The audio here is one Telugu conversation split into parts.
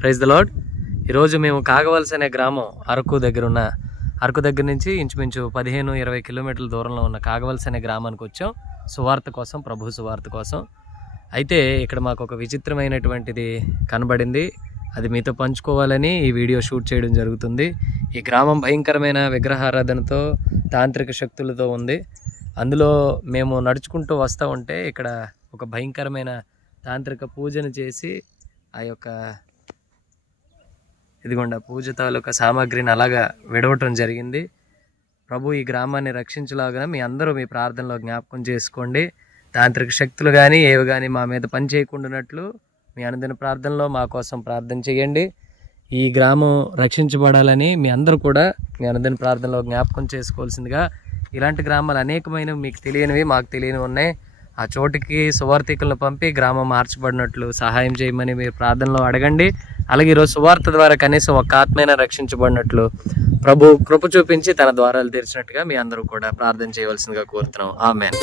Praise the lord. ఈరోజు మేము కాగవలస అనే గ్రామం అరకు దగ్గర నుంచి ఇంచుమించు 15-20 కిలోమీటర్ల దూరంలో ఉన్న కాగవలస అనే గ్రామానికి వచ్చాం సువార్త కోసం, ప్రభు సువార్త కోసం. అయితే ఇక్కడ మాకు ఒక విచిత్రమైనటువంటిది కనబడింది. అది మీతో పంచుకోవాలని ఈ వీడియో షూట్ చేయడం జరుగుతుంది. ఈ గ్రామం భయంకరమైన విగ్రహారాధనతో, తాంత్రిక శక్తులతో ఉంది. అందులో మేము నడుచుకుంటూ వస్తూ ఉంటే ఇక్కడ ఒక భయంకరమైన తాంత్రిక పూజను చేసి ఆ యొక్క ఇదిగోండి పూజ తాలూకా సామాగ్రిని అలాగా విడవటం జరిగింది. ప్రభు ఈ గ్రామాన్ని రక్షించలాగా మీ అందరూ మీ ప్రార్థనలో జ్ఞాపకం చేసుకోండి. తాంత్రిక శక్తులు కానీ ఏవి కానీ మా మీద పని చేయకుండానట్లు మీ అనుదిన ప్రార్థనలో మా కోసం ప్రార్థన చేయండి. ఈ గ్రామం రక్షించబడాలని మీ అందరూ కూడా మీ అనుదిన ప్రార్థనలో జ్ఞాపకం చేసుకోవాల్సిందిగా. ఇలాంటి గ్రామాలు అనేకమైన మీకు తెలియనివి, మాకు తెలియనివి ఉన్నాయి. ఆ చోటికి సువార్థికులను పంపి గ్రామం మార్చబడినట్లు సహాయం చేయమని మీరు ప్రార్థనలో అడగండి. అలాగే ఈరోజు సువార్త ద్వారా కనీసం ఒక ఆత్మైనా రక్షించబడినట్లు ప్రభు కృప చూపించి తన ద్వారాలు తెరిచినట్టుగా మీ అందరూ కూడా ప్రార్థన చేయవలసిందిగా కోరుతున్నాం. ఆమేన్.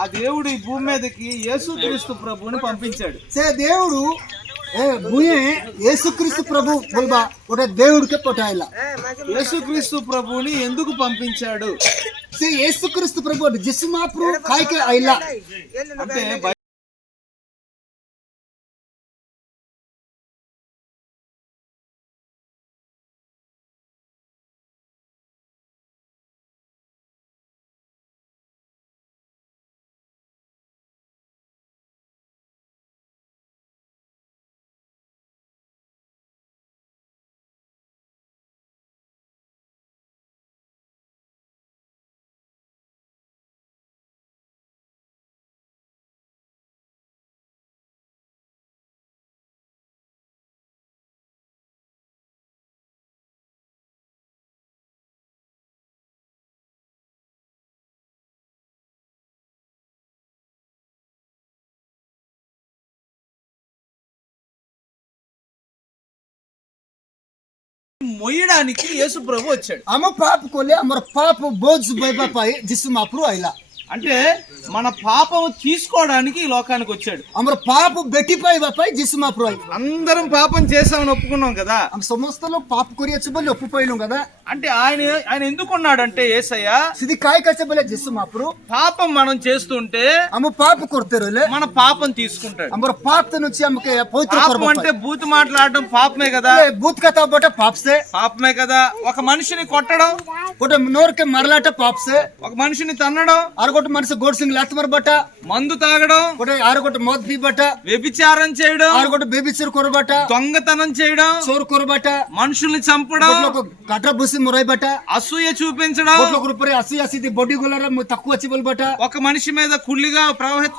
ఆ దేవుడు ఈ భూమి మీదకి యేసుక్రీస్తు ప్రభువుని పంపించాడు. దేవుడు యేసుక్రీస్తు ప్రభు बोलबा ओटा దేవుడు के पठाइला. యేసుక్రీస్తు ప్రభువుని ఎందుకు పంపించాడు? से యేసుక్రీస్తు ప్రభు जिस महाप्रभु काय के आइला అంటే మొయ్యడానికి యేసు ప్రభు వచ్చాడు. हम पाप कोले हमर पाप बोझ बैबा पाई जिस महाप्रभु आइला. అంటే మన పాపము తీసుకోవడానికి ఈ లోకానికి వచ్చాడు. हमर पाप बेटी पाई बापाई जिस महाप्रभु आई. అందరం పాపం చేసామని ఒప్పుకున్నాం కదా. हम समस्त लोग पाप करियచ్చు बोले ఒప్పుపోయినాం కదా. అంటే ఆయన ఎందుకున్నాడంటే యేసయ్య సిది काय కచ్చ बोले जिस महाप्रभु పాపం మనం చేస్తుంటే हम पाप करते रहले మన పాపం తీసుకుంటాడు. हमर पाप त నుంచి हमके पवित्र పాపం करबो. అంటే బూతు మాట్లాడడం పాపమే కదా. भूत कथा बटा पाप से పాపమే కదా. ఒక మనిషిని కొట్టడం, गोटे नोर के मरलाटा पाप से, ఒక మనిషిని తన్నడం, आर गोटे मनुष्य गोड सिंह लात मार बटा, మందు తాగడం, गोटे आर गोटे मद पी बटा, వ్యభిచారం చేయడం, आर गोटे बेबिचर कर बटा, దొంగతనం చేయడం, चोर कर बटा, మనుషుల్ని చంపడం, गोटे लोग काटा बुसी मुराई बटा, అసూయ చూపించడం, गोटे लोग ऊपर आसी आसी दी बॉडी गोलर तక్కువ వచ్చి बोल बटा, ఒక మనిషి మీద కుళ్ళిగా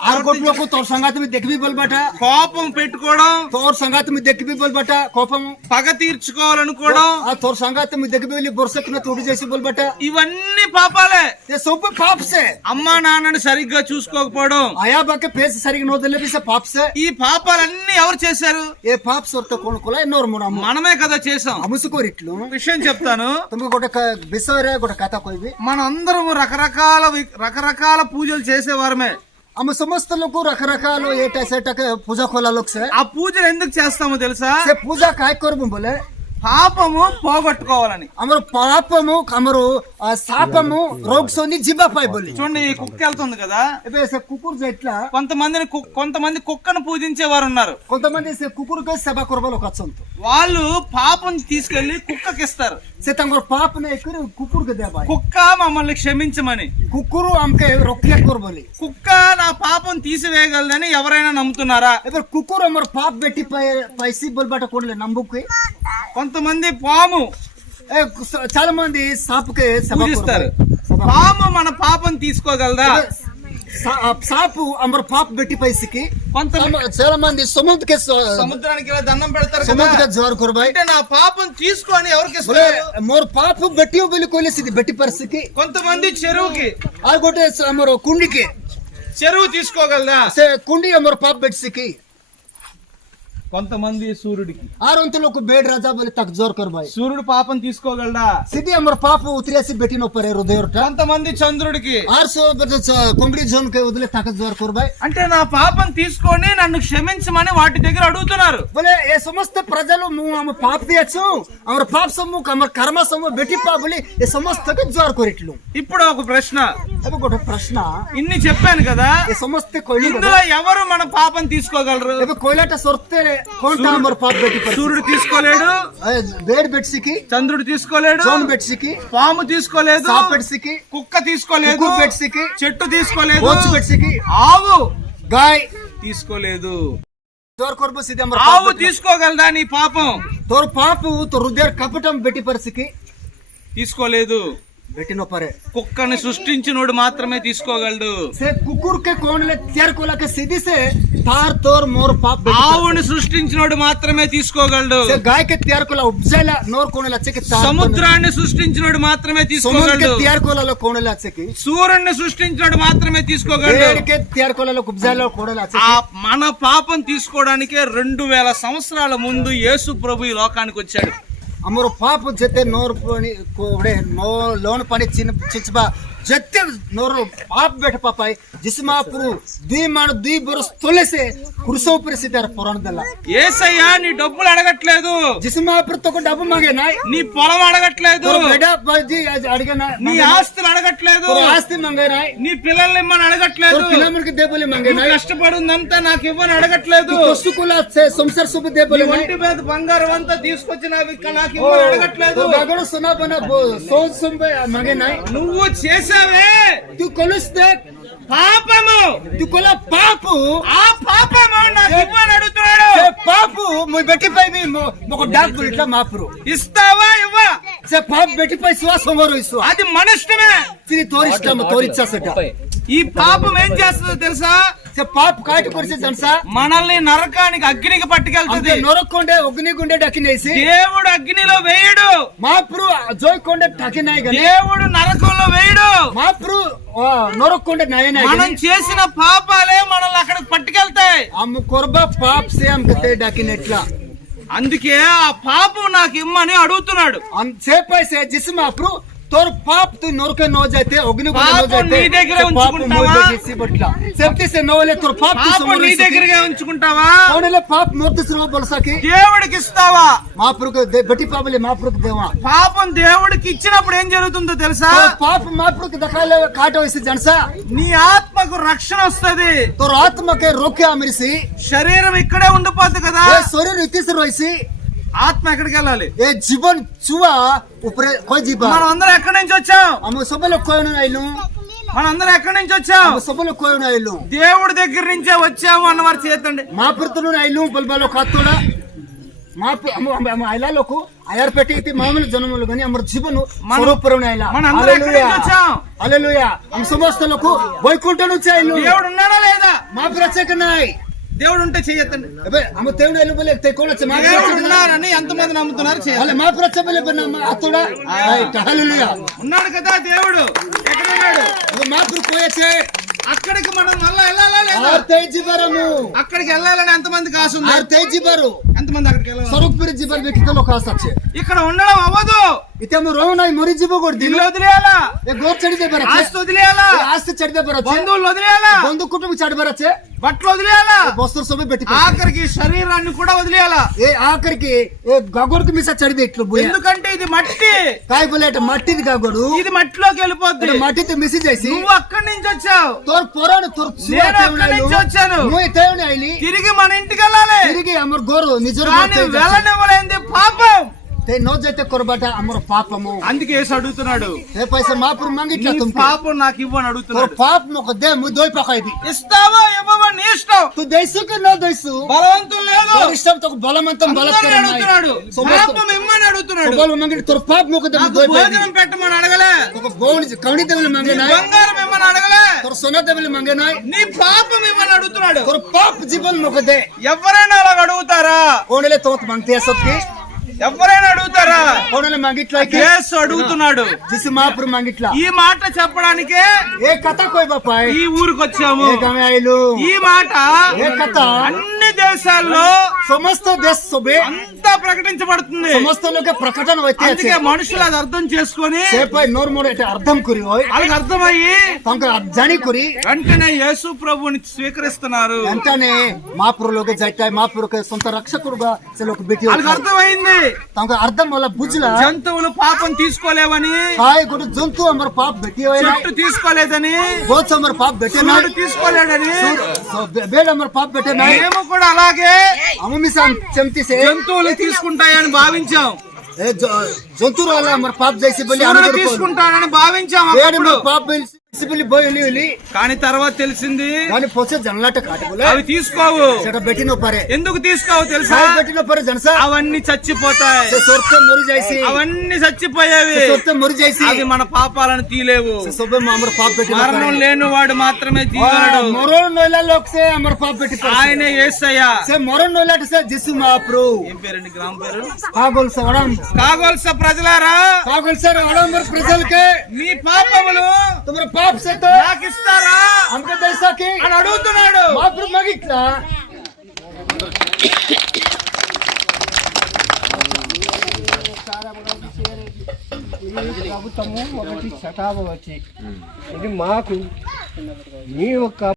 आर गोटे लोग तोर संगात में देख भी बोल बटा, కోపం పెట్టుకోవడం, तोर संगात में देख भी बोल बटा, कोपम పగ తీర్చుకోవాలనుకోవడం, आ तोर संगात में देख भी बोली बरसक न तोड़ी जैसे बोल बटा. ఇవన్నీ పాపాలే. ये सब पाप से. అమ్మా నాన్నని సరిగ్గా చూసుకోకపోవడం, आया बाके पेस सरिग नो देले भी से पाप से. ఈ పాపాలన్నీ ఎవరు చేశారు? ये पाप सोर तो कोण कोला नोर मोना మనమే కదా చేసాం. हमसको रिटलो విషయం చెప్తాను. तुमको गोटे विषय रे गोटे कथा कोई भी మనందరం రకరకాల పూజలు చేసేవారమే. हम समस्त लोग रखरखालो ఏట సెటక పూజ కోలా లోక్ से ఆ పూజలు ఎందుకు చేస్తామో తెలుసా? से पूजा काय करबो बोले పాపము పోగొట్టుకోవాలని. ଆମର ପାପము ଆମର ସାପము ରୋଗ ସୋନି ଯିବା ପାଇଁ ବୋଲି. చూడండి, ఈ కుక్క వెళ్తుంది కదా, ଏବେ ସେ କୁକୁର ଯାଇଥିଲା, కొంతమంది కుక్కను పూజించే వారు ఉన్నారు. కొంతమంది ସେ କୁକୁରକୁ ସେବା କରିବା ଲୋକ ଅଛନ୍ତି. వాళ్ళు పాపం తీసుకెళ్లి కుక్కకి ఇస్తారు. ସେ ତାଙ୍କର ପାପ ନେଇକରି କୁକୁରକୁ ଦେବା, కుక్క మమ్మల్ని క్షమించమని. କୁକୁର ଆମକେ ରକ୍ଷା କର ବୋଲି. కుక్క నా పాపం తీసివేయగలదని ఎవరైనా నమ్ముతున్నారా? ଏବେ କୁକୁର ଆମର ପାପ ବେଟି పైసి బొల్బాట కొడలే నమ్ముకు. కొంతమంది పాము చాలా మంది సాపుకే పూజిస్తారు. పాము మన పాపం తీసుకోగలదా? సాపు అమర పాప బెట్టి పైసికి. చాలా మంది సముద్రానికి దండం పెడతారు, సముద్ర జ్వర్ కొరబాయ్ అంటే నా పాపం తీసుకొని ఎవరికి ఇస్తారు? మోర్ పాప బెట్టి బొలి కొలేసిది బెట్టి పరిస్థితికి. కొంతమంది చెరువుకి, ఆ గొటే అమర కుండికి చెరువు తీసుకోగలదా? కుండి అమర పాప బెట్సికి. కొంతమంది సూర్యుడికి, ఆరంతలోకు బేడ్ రాజా బలి తక్ జోర్ కొరబాయ్. సూర్యుడు పాపం తీసుకోగలడా? సిద్ధి అమర పాప ఉత్రేసి బెట్టి నొప్పరే హృదయ. కొంతమంది చంద్రుడికి, కొంబడి జోన్ కే వదిలే తక జోర్ కొరబాయ్. అంటే నా పాపం తీసుకొని నన్ను క్షమించమని వాటి దగ్గర అడుగుతున్నారు. బోలే ఏ సమస్త ప్రజలు నువ్వు ఆమె పాప తీయచ్చు, అమర పాప సొమ్ము అమర కర్మ సొమ్ము బెట్టి పాపలి ఏ సమస్తకి జోర్ కొరిట్లు. ఇప్పుడు ఒక ప్రశ్న, ఒక ప్రశ్న. ఇన్ని చెప్పాను కదా, ఏ సమస్త కొయ్యి ఇందులో ఎవరు మన పాపం తీసుకోగలరు? కోయిలాట సొర్తే సూర్యుడు తీసుకోలేడు, బేడ్ బెట్సికి. చంద్రుడు తీసుకోలేడు, జోన్ బెట్సికి. పాము తీసుకోలేదు, బెట్సికి. కుక్క తీసుకోలేదు, బెట్సికి. చెట్టు తీసుకోలేదు, బెట్సికి. ఆవు గాయ్ తీసుకోలేదు. ఆవు తీసుకోగలదా నీ పాపం? తోర్ పాపు తో హృదయ కపటం బెట్టి పరిస్థితికి తీసుకోలేదు. బెట్టి నొప్పరే. కుక్కని సృష్టించినోడు మాత్రమే తీసుకోగలడు. కుక్కర్కే కోణలే తేరుకోలకే సిద్ధి సే తార్ తోర్ మోర్ పాప. ఆవుని సృష్టించినోడు మాత్రమే తీసుకోగలడు. గాయకే తేరుకోల ఉపజల నోర్ కోణల చెకి. సముద్రాన్ని సృష్టించినోడు మాత్రమే తీసుకోగలడు. తేరుకోలలో కోణల చెకి. సూర్యుడిని సృష్టించినోడు మాత్రమే తీసుకోగలడు. తేరుకోలలో ఉపజల కోణల చెకి. మన పాపం తీసుకోవడానికే 2000 సంవత్సరాల ముందు యేసు ప్రభు ఈ లోకానికి వచ్చాడు. అమరు పాప జతే నోరు కోడే నో లోన్ పని చిచ్బా जत्ते नोरो पाप बैठ पापाय जिसमा पुरु दी मानु दी बरस तोलेसे कुर्सो पर सितार पुराण दला యేసయ్యా నీ డబ్బులు అడగట్లేదు. जिसमा पुरु तो डబ్బు मांगे नाय. నీ పొలం అడగట్లేదు. तो बेटा बाजी అడిగే ना. నీ ఆస్తులు అడగట్లేదు. तो ఆస్తి मांगे नाय. నీ పిల్లల్ని ఇమ్మని అడగట్లేదు. तो పిల్లలకి దే బోలే मांगे नाय. కష్టపడుందంతా నాకు ఇవ్వని అడగట్లేదు. వస్తుకుల సంసార సుబ దే బోలే नाय. ఒంటి మీద బంగారం అంతా తీసుకొచ్చి నాకు ఇవ్వని అడగట్లేదు. तो बागड़ सुना बना सोच सुन मांगे नाय. నువ్వు చేసావే तू కొలుస్ దే పాపము. तू కొల పాపు. ఆ పాపము నాకు ఇవ్వని అడుగుతున్నాడు. से पापू मुई बेटी पाई भी मोको डाक बोलता मापरो ఇస్తావా ఇవ్వా? से पाप बेटी पाई सुवा सोमरो इसवा అది మన ఇష్టమే. సిరి తోరిష్టం తోరిచ్చా సెట. ఈ పాపం ఏం చేస్తుందో తెలుసా? से पाप काट करसे जनसा మనల్ని నరకానికి అగ్నికి పట్టుకెళ్తుంది. అంతే నరకొండే అగ్నిగుండే డకినేసి దేవుడు అగ్నిలో వేయడు. మాప్రు జోయకొండే ఠకినాయి గని దేవుడు నరకంలో వేయడు. మాప్రు నరకొండే నాయనాయి మనం చేసిన పాపాలే మనల్ని అక్కడికి పట్టుకెళ్తాయి. అమ్మ కొర్బా పాప్ సే हम కతే డకినెట్లా. అందుకే ఆ పాపం నాకు ఇమ్మని అడుగుతున్నాడు. से पैसे जिसम माप्रू तोर पाप तू नरके नो जाते अग्नि को नो పాపం जाते నీ దగ్గర ఉంచుకుంటావా? से बटला सेफ्टी से नोले तोर पाप तू పాపం నీ దగ్గరగా ఉంచుకుంటావా? कोणले पाप मूर्ति से बोल सके దేవుడికి ఇస్తావా? महाप्रभु को बेटी पापले महाप्रभु देवा. పాపం దేవుడికి ఇచ్చినప్పుడు ఏం జరుగుతుందో తెలుసా? तो पाप महाप्रभु के दखाले काटो इसे जनसा నీ ఆత్మకు రక్షణ వస్తది. तो आत्मा के रोके अमरिसी శరీరం ఇక్కడే ఉండిపోద్ది కదా. ये शरीर इतिस रोइसी ఆత్మ ఎక్కడికి వెళ్ళాలి? ये जीवन चुवा ऊपर कोई जीवा. మనం అందరం ఎక్కడి నుంచి వచ్చాం? हम सब लोग कोई ना आइलू. మనం అందరం ఎక్కడి నుంచి వచ్చాం? हम सब लोग कोई ना आइलू. దేవుడి దగ్గర నుంచే వచ్చాము అన్నవారు చేతండి. महाप्रभु ने आइलू बलबालो कातोड़ा हम आइला लोको आयर पेटी इति मामूल जन्मलो गनी हमर जीवन स्वरूपरने आइला. మన అందరం ఎక్కడి నుంచి వచ్చాం? हालेलुया. हम समस्त लोग వైకుంఠ నుంచి आइलू. దేవుడు ఉన్నాడా లేదా? महाप्रभु के नाय దేవుడు ఉంటే చేయొద్దండి. అబే అమ్మ దేవుడు ఎల్లు బలే తే కోన చ దేవుడు ఉన్నారని ఎంతమంది నమ్ముతున్నారు? అలా మా ప్రచబలే బన్న అతోడా హల్లెలూయా. ఉన్నాడు కదా దేవుడు. ఎక్కడ ఉన్నాడు? మా పురు పోయచే అక్కడికి మనం మళ్ళా వెళ్ళాలా లేదా? ఆర్ తేజి బరము అక్కడికి వెళ్ళాలని ఎంతమందికి ఆశ ఉంది? ఆర్ తేజి బరు ఎంత ఎంతమంది అక్కడికి వెళ్ళాలి? স্বরূপ পরে জীবন ব্যক্তিত লোক আছে ఇక్కడ ఉండడం అవ్వదు. ইতে আমি রও নাই মরি জীব করে দিল ఇల్లు వదిలేయాలా, এ গোর ছাড়ি দে বেরাছে ఆస్తి వదిలేయాలా, আস্তে ছাড়ি দে বেরাছে బంధువులు వదిలేయాలా, বন্ধু কুটুম ছাড়ি বেরাছে బట్టలు వదిలేయాలా, বস্ত্র সবে বেটি ఆఖరికి శరీరాన్ని కూడా వదిలేయాలా. ఏ ఆఖరికి ఏ గగోర్కి మిసా ছাড়ি దే ఇట్లు బోయా ఎందుకంటే ఇది మట్టి, కాయ బోలే এটা మట్టిది గగోడు ఇది మట్టిలోకి వెళ్ళిపోద్ది. এটা মাটিতে মিশি যাইছি నువ్వు అక్కడి నుంచి వచ్చావు, তোর পরাণ তোর నేను అక్కడి నుంచి వచ్చాను. মুই তেউনি আইলি తిరిగి మన ఇంటికి వెళ్ళాలి. తిరిగి আমার గోరు নিজের కానీ ঘরতে వెళ్ళనివ్వలేంది పాపం. తే నో జైతే కొరబాట అమర పాపము అందుకే యేసు అడుగుతున్నాడు, ఏ పైసా మాపురు మంగిట్లా నీ తుమ్కి పాపం నాకు ఇవ్వని তোর అడుగుతున్నాడు. పాప మొక దే ము దోయ్ పకాయిది ఇస్తావా ఇవ్వవా నీ ఇష్టం, తు దైసు కి నో దైసు బలవంతం లేదు. তোর ఇష్టం তোకు బలవంతం అందరినీ బలత్కారం নাই అడుగుతున్నాడు, పాపం ఇమ్మని అడుగుతున్నాడు. సబల్ మంగిట్ তোর పాప మొక దే ము నాకు దోయ్ పైది భోజనం పెట్టమని అడగలే, তোకు బోని కౌని దేవల మంగే নাই బంగారం ఇమ్మని అడగలే, তোর সোনা దేవల మంగే নাই నీ పాపం ఇమ్మని అడుగుతున్నాడు. তোর పాప জীবন మొక దే ఎవరైనా అలా అడుగుతారా? కోణలే తోత మంగతే సత్కి ఎవరైనా అడుగుతారా? కోణలే మంగిట్లా కి యేసు అడుగుతున్నాడు. జిస్ మాపురు మంగిట్లా ఈ మాట చెప్పడానికే ఏ కథ కోయ్ బాపాయ్ ఈ ఊరికి వచ్చాము. ఏ గమే ఆయిలు ఈ మాట ఏ కథ అన్ని దేశాల్లో సమస్త దేశ సబే అంతా ప్రకటించబడుతుంది. సమస్త లోక ప్రకటన వైతే আছে అందుకే మనుషులు అది అర్థం చేసుకొని సేపై నోర్ మోడ అంటే అర్థం కరి ఓయ్ వాళ్ళకి అర్థమయ్యి తంక జాని కరి వెంటనే యేసు ప్రభువుని స్వీకరిస్తున్నారు. వెంటనే మాపురు లోక జైతాయ్ మాపురుకి సొంత రక్షకుడుగా సే లోక బిటి వాళ్ళకి అర్థమైంది తంక అర్థం వల్ల బుజ్లా జంతువులు పాపం తీసుకోలేవని, హాయ్ గుడు జంతు అమర్ పాప్ బెటి ఓయ్ చెట్టు తీసుకోలేదని, గోచ అమర్ పాప్ బెటే నా సూర్యుడు తీసుకోలేడని, బేడ అమర్ పాప్ బెటే నా మేము కూడా అలాగే అమమిసాన్ చెంతి సే జంతువులు తీసుకుంటాయని భావించాం, ఏ జంతురు వల్ల అమర్ పాప్ జైసి బలి సూర్యుడు అనుకో తీసుకుంటానని భావించాం బేడ అప్పుడు. అమర్ పాప్ బలి బోయలి కానీ తర్వాత తెలిసింది కానీ పోచే జనలాట కాటబులే అవి తీసుకోవు. সেটা বেটিনো পারে ఎందుకు తీసుకోవు తెలుసా? সাই বেটিনো পারে জানসা అవన్నీ చచ్చిపోతాయి, সে সরতে মরি যাইছি అవన్నీ చచ్చిపోయేవి. সরতে মরি যাইছি అవి మన పాపాలను తీలేవు. সে সবে আমার পাপ বেটি మరణం లేని వాడు మాత్రమే తీయగలడు. মরণ নইলা লোক সে আমার পাপ বেটি পারে ఆయనే యేసయ్య. সে মরণ নইলাట সে যিশু মহাপ্রভু ఏం పేరండి గ్రామం పేరు? పాగల్ సే వడం కాగోల్స ప్రజలారా, పాగల్ సే వడం ప్రజలకే మీ పాపములు తుమర పాప్ సే తో నాకు ఇస్తారా हमके दైసా కి అని అడుగుతున్నాడు. మహాప్రభు మగిట్లా ప్రభుత్వము ఒకటి చటావ వచ్చి ఇది మాకు మీ యొక్క